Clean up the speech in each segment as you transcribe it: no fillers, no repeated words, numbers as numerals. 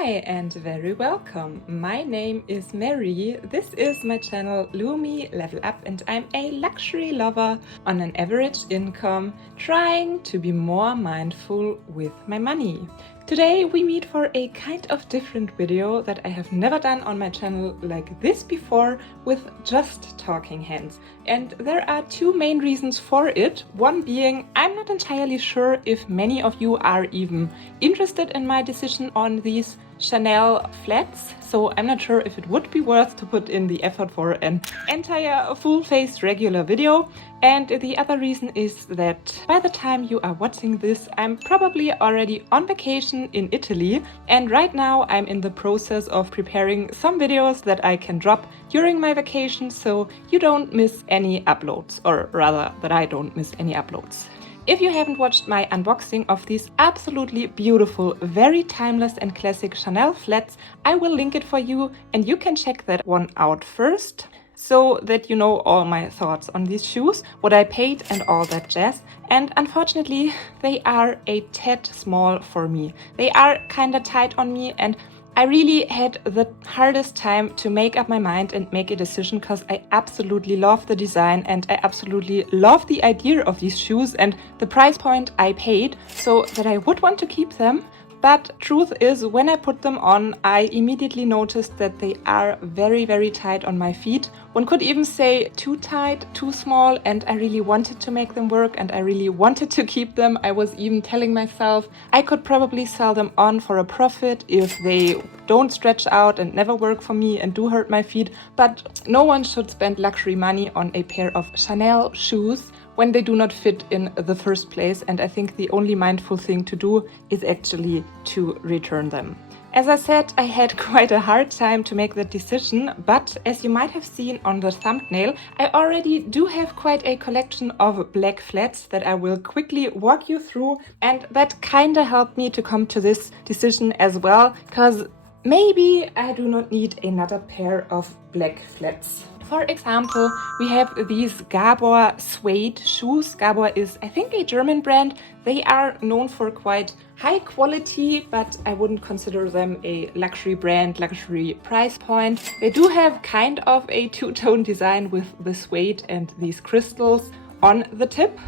Hi and very welcome. My name is Mary. This is my channel Lumi, Levelup, and I'm a luxury lover on an average income, trying to be more mindful with my money. Today we meet for a kind of different video that I have never done on my channel like this before, with just talking hands. And there are two main reasons for it. One being, I'm not entirely sure if many of you are even interested in my decision on these Chanel flats, so I'm not sure if it would be worth to put in the effort for an entire full-face regular video. And the other reason is that by the time you are watching this, I'm probably already on vacation in Italy, and right now I'm in the process of preparing some videos that I can drop during my vacation, so you don't miss any uploads, or rather that I don't miss any uploads. If you haven't watched my unboxing of these absolutely beautiful, very timeless and classic Chanel flats, I will link it for you and you can check that one out first, so that you know all my thoughts on these shoes, what I paid and all that jazz. And unfortunately, they are a tad small for me. They are kinda tight on me, and I really had the hardest time to make up my mind and make a decision, because I absolutely love the design and I absolutely love the idea of these shoes and the price point I paid, so that I would want to keep them. But truth is, when I put them on, I immediately noticed that they are very, very tight on my feet. One could even say too tight, too small, and I really wanted to make them work and I really wanted to keep them. I was even telling myself I could probably sell them on for a profit if they don't stretch out and never work for me and do hurt my feet. But no one should spend luxury money on a pair of Chanel shoes when they do not fit in the first place, and I think the only mindful thing to do is actually to return them. As I said, I had quite a hard time to make that decision, but as you might have seen on the thumbnail, I already do have quite a collection of black flats that I will quickly walk you through, and that kinda helped me to come to this decision as well, because maybe I do not need another pair of black flats. For example, we have these Gabor suede shoes. Gabor is, I think, a German brand. They are known for quite high quality, but I wouldn't consider them a luxury brand, luxury price point. They do have kind of a two-tone design with the suede and these crystals on the tip.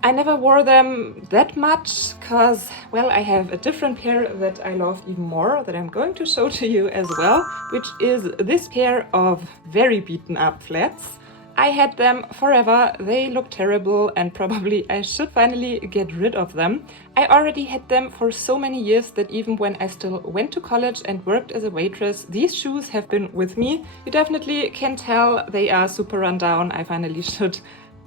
I never wore them that much because, well, I have a different pair that I love even more that I'm going to show to you as well, which is this pair of very beaten up flats. I had them forever, they look terrible, and probably I should finally get rid of them. I already had them for so many years that even when I still went to college and worked as a waitress, these shoes have been with me. You definitely can tell they are super run down. I finally should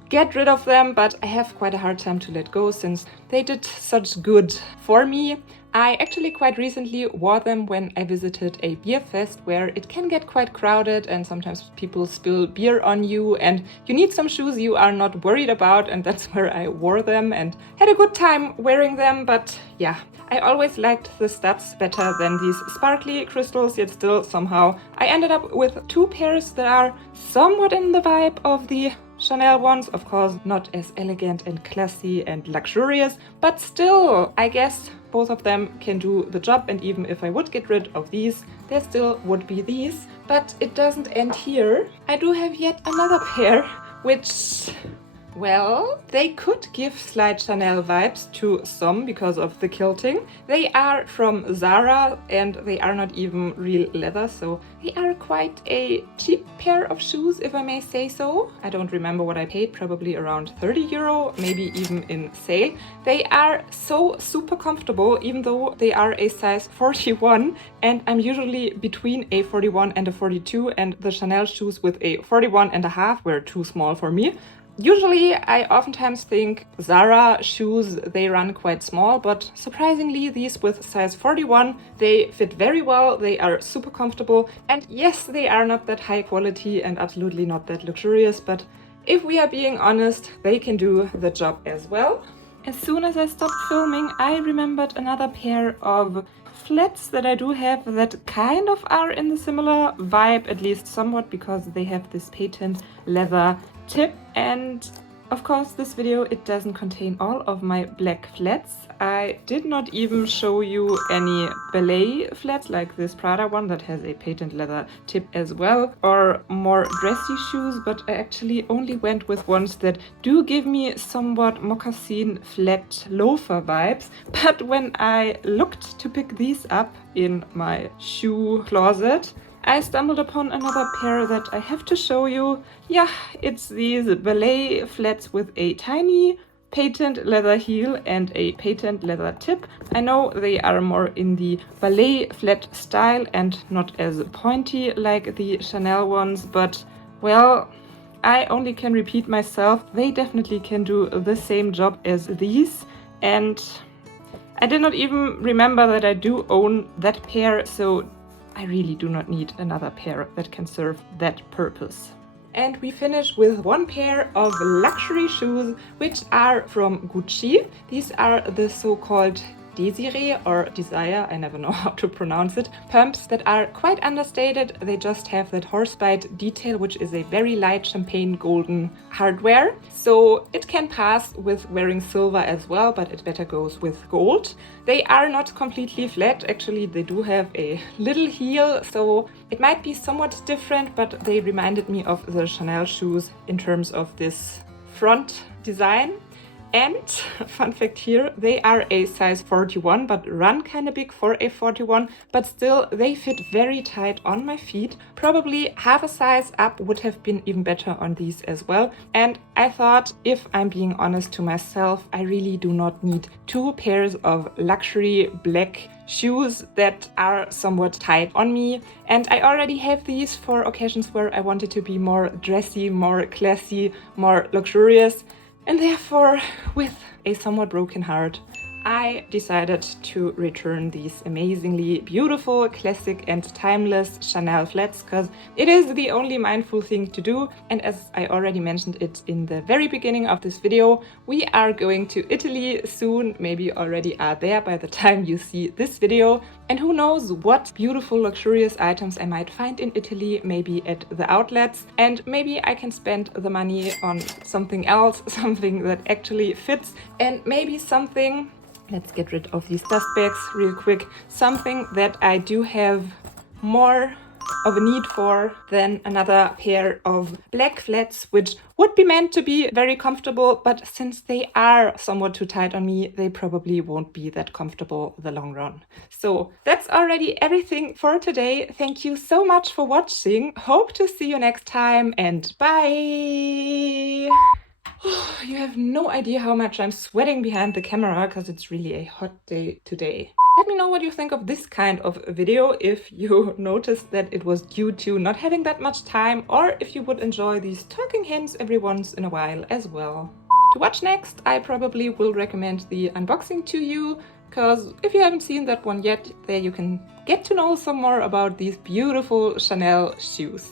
get rid of them, but I have quite a hard time to let go since they did such good for me. I actually quite recently wore them when I visited a beer fest where it can get quite crowded and sometimes people spill beer on you and you need some shoes you are not worried about, and that's where I wore them and had a good time wearing them. But yeah, I always liked the studs better than these sparkly crystals, yet still somehow I ended up with two pairs that are somewhat in the vibe of the Chanel ones, of course not as elegant and classy and luxurious, but still, I guess both of them can do the job, and even if I would get rid of these, there still would be these. But it doesn't end here. I do have yet another pair, which, well, they could give slight Chanel vibes to some because of the quilting. They are from Zara and they are not even real leather, so they are quite a cheap pair of shoes, if I may say so. I don't remember what I paid, probably around 30 euro, maybe even in sale. They are so super comfortable, even though they are a size 41, and I'm usually between a 41 and a 42, and the Chanel shoes with a 41 and a half were too small for me. Usually, I oftentimes think Zara shoes, they run quite small, but surprisingly, these with size 41, they fit very well, they are super comfortable, and yes, they are not that high quality and absolutely not that luxurious, but if we are being honest, they can do the job as well. As soon as I stopped filming, I remembered another pair of flats that I do have that kind of are in the similar vibe, at least somewhat, because they have this patent leather tip, and of course, this video, it doesn't contain all of my black flats. I did not even show you any ballet flats like this Prada one that has a patent leather tip as well, or more dressy shoes, but I actually only went with ones that do give me somewhat moccasin flat loafer vibes. But when I looked to pick these up in my shoe closet, I stumbled upon another pair that I have to show you. Yeah, it's these ballet flats with a tiny patent leather heel and a patent leather tip. I know they are more in the ballet flat style and not as pointy like the Chanel ones, but well, I only can repeat myself. They definitely can do the same job as these, and I did not even remember that I do own that pair, so I really do not need another pair that can serve that purpose. And we finish with one pair of luxury shoes, which are from Gucci. These are the so-called Desiree or Desire, I never know how to pronounce it, pumps that are quite understated. They just have that horsebite detail, which is a very light champagne golden hardware. So it can pass with wearing silver as well, but it better goes with gold. They are not completely flat. Actually, they do have a little heel, so it might be somewhat different, but they reminded me of the Chanel shoes in terms of this front design. And fun fact here, they are a size 41, but run kind of big for a 41, but still they fit very tight on my feet. Probably half a size up would have been even better on these as well. And I thought, if I'm being honest to myself, I really do not need two pairs of luxury black shoes that are somewhat tight on me. And I already have these for occasions where I wanted to be more dressy, more classy, more luxurious. And therefore, with a somewhat broken heart, I decided to return these amazingly beautiful, classic and timeless Chanel flats, because it is the only mindful thing to do. And as I already mentioned it in the very beginning of this video, we are going to Italy soon, maybe already are there by the time you see this video. And who knows what beautiful luxurious items I might find in Italy, maybe at the outlets. And maybe I can spend the money on something else, something that actually fits, and maybe something, let's get rid of these dust bags real quick, something that I do have more of a need for than another pair of black flats, which would be meant to be very comfortable, but since they are somewhat too tight on me, they probably won't be that comfortable in the long run. So that's already everything for today. Thank you so much for watching. Hope to see you next time, and bye! You have no idea how much I'm sweating behind the camera because it's really a hot day today. Let me know what you think of this kind of video, if you noticed that it was due to not having that much time, or if you would enjoy these talking hints every once in a while as well. To watch next, I probably will recommend the unboxing to you, because if you haven't seen that one yet, there you can get to know some more about these beautiful Chanel shoes.